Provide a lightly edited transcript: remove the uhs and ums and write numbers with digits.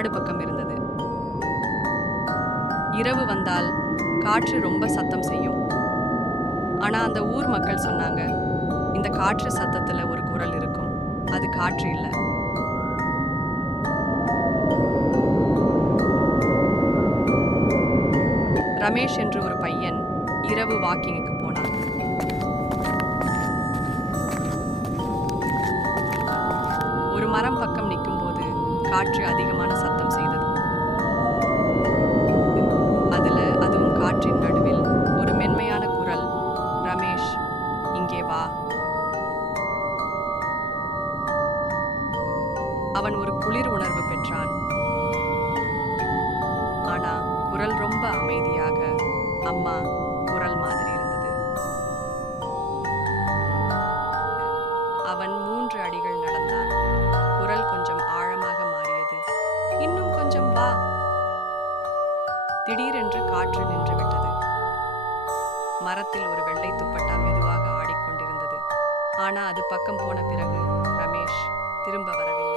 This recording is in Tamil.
காடு பக்கம் இருந்தது. இரவு வந்தால் காற்று ரொம்ப சத்தம் செய்யும். ஆனா அந்த ஊர் மக்கள் சொன்னாங்க, இந்த காற்று சத்தத்துல ஒரு குரல் இருக்கும், அது காற்று இல்ல. ரமேஷ் என்று ஒரு பையன் இரவு வாக்கிங்குக்கு போனான். ஒரு மரம் பக்கம் நிற்கும்போது காற்று அதிகமான சத்தம் செய்தது. அதுவும் காற்றின் நடுவில் ஒரு மென்மையான குரல், ரமேஷ், இங்கே வா. அவன் ஒரு குளிர் உணர்வு பெற்றான். ஆனா குரல் ரொம்ப அமைதியாக அம்மா குரல் மாதிரி இருந்தது. அவன் 3 அடிகள் நடந்தான். குரல் கொஞ்சம் ஆழமாக மாறியது. இன்னும் கொஞ்சம் வா. திடீரென்று காற்று நின்றுவிட்டது. மரத்தில் ஒரு வெள்ளை துப்பட்டா மெதுவாக ஆடிக்கொண்டிருந்தது. ஆனா அது பக்கம் போன பிறகு ரமேஷ் திரும்ப வரவில்லை.